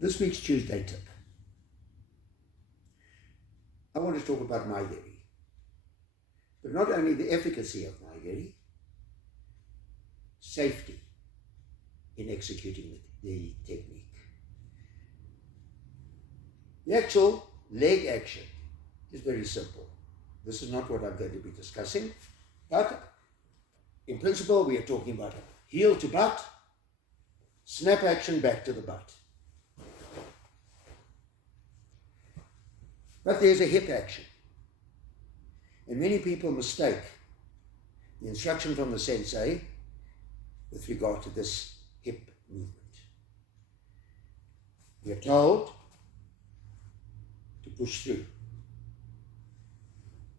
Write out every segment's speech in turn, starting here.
This week's Tuesday tip. I want to talk about mae-geri, but not only the efficacy of mae-geri, safety in executing the technique. The actual leg action is very simple. This is not what I'm going to be discussing, but in principle we are talking about heel to butt, snap action back to the butt. But there's a hip action. And many people mistake the instruction from the sensei with regard to this hip movement. We are told to push through.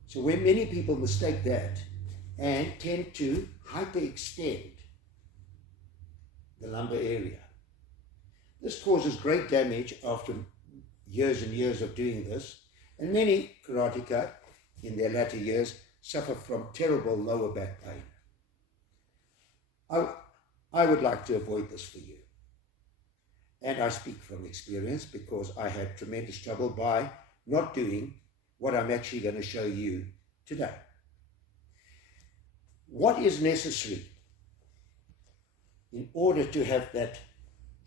So when many people mistake that and tend to hyperextend the lumbar area, this causes great damage after years and years of doing this. And many karateka in their latter years suffer from terrible lower back pain. I would like to avoid this for you. And I speak from experience because I had tremendous trouble by not doing what I'm actually going to show you today. What is necessary in order to have that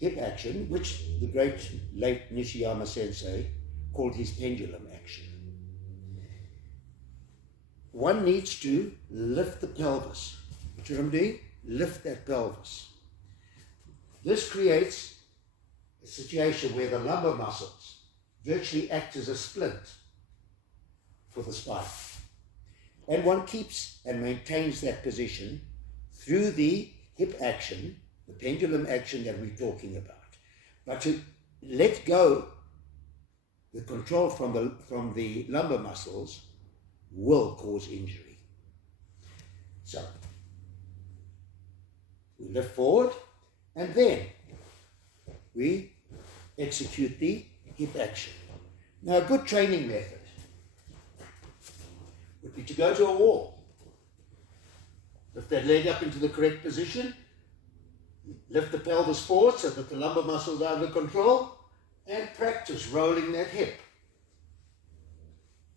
hip action, which the great late Nishiyama sensei called his pendulum action? One needs to lift the pelvis. What I'm doing? Lift that pelvis. This creates a situation where the lumbar muscles virtually act as a splint for the spine. And one keeps and maintains that position through the hip action, the pendulum action that we're talking about. But to let go the control from the lumbar muscles will cause injury. So, we lift forward and then we execute the hip action. Now, a good training method would be to go to a wall, lift that leg up into the correct position, lift the pelvis forward so that the lumbar muscles are under control, and practice rolling that hip.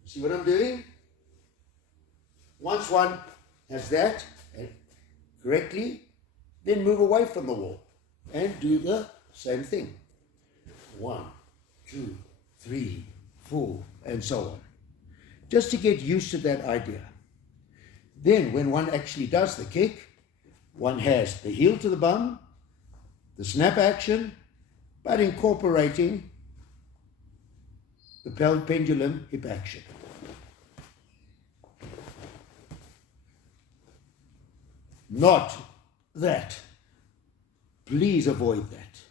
See what I'm doing? Once one has that correctly, then move away from the wall and do the same thing. 1, 2, 3, 4, and so on. Just to get used to that idea. Then when one actually does the kick, one has the heel to the bum, the snap action, but incorporating the pendulum hip action. Not that. Please avoid that.